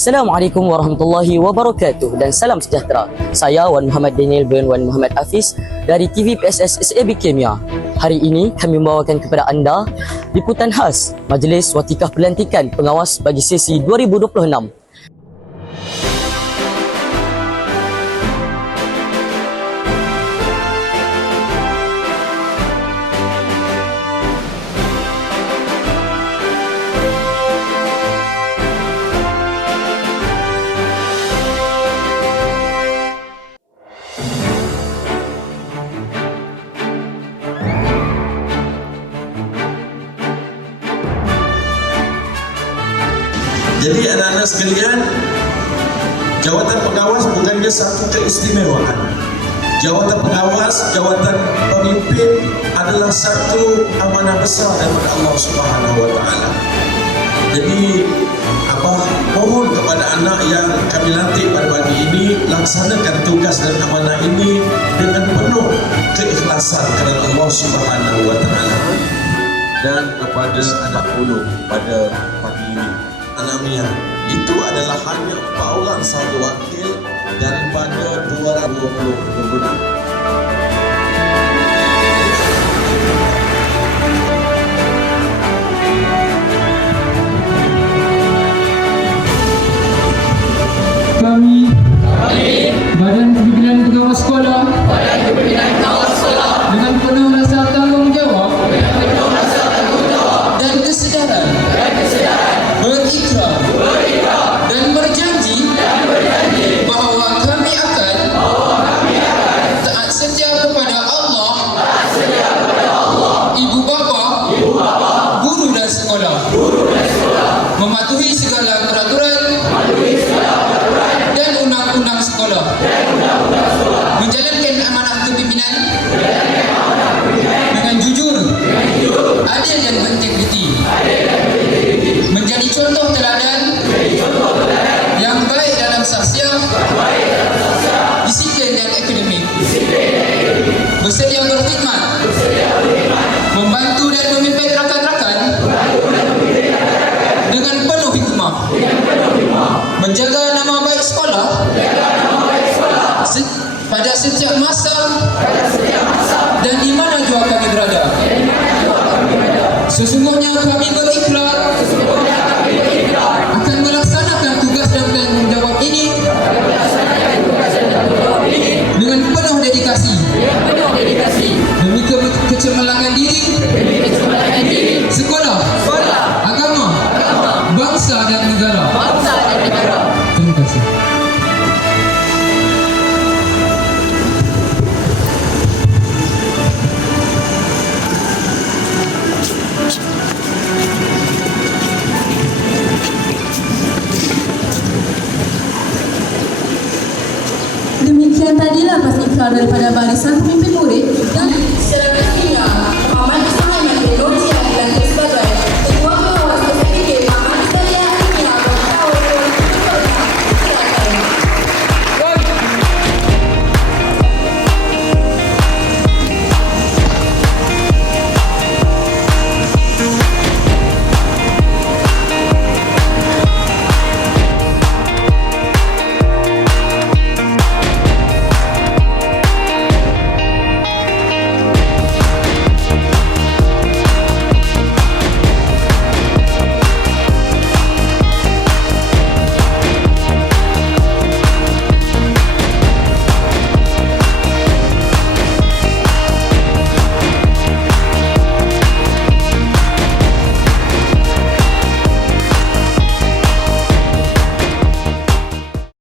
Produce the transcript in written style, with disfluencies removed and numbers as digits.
Assalamualaikum warahmatullahi wabarakatuh dan salam sejahtera. Saya Wan Muhammad Daniel bin Wan Muhammad Hafiz dari TV PSS SAB Kemia. Hari ini kami membawakan kepada anda liputan khas Majlis Watikah Pelantikan Pengawas bagi sesi 2026. Jadi anak-anak sekalian, jawatan pengawas bukannya satu keistimewaan. Jawatan pengawas, jawatan pemimpin adalah satu amanah besar daripada Allah Subhanahu wa taala. Jadi mohon kepada anak yang kami lantik pada pagi ini, laksanakan tugas dan amanah ini dengan penuh keikhlasan kerana Allah Subhanahu wa taala. Dan kepada anak ulu pada pagi ini, Anamia, itu adalah hanya 4 orang satu wakil daripada 220 pengguna. Kami Badan Kepimpinan Pengawas Sekolah dengan penuh rasa tanggungjawab dan kesedaran berikrar dan berjanji bahawa kami akan taat setia kepada Allah, ibu bapa, guru dan sekolah, mematuhi segala peraturan dan undang-undang sekolah, menjalankan amanah kepimpinan dengan jujur, adil dan berintegriti, menjadi contoh teladan yang baik dalam sahsiah, disiplin dan akademik, bersedia berkhidmat, membantu dan memimpin rakan-rakan dengan penuh hikmah, menjaga nama baik sekolah pada setiap masa dan di mana jua kami berada. Sesungguhnya kami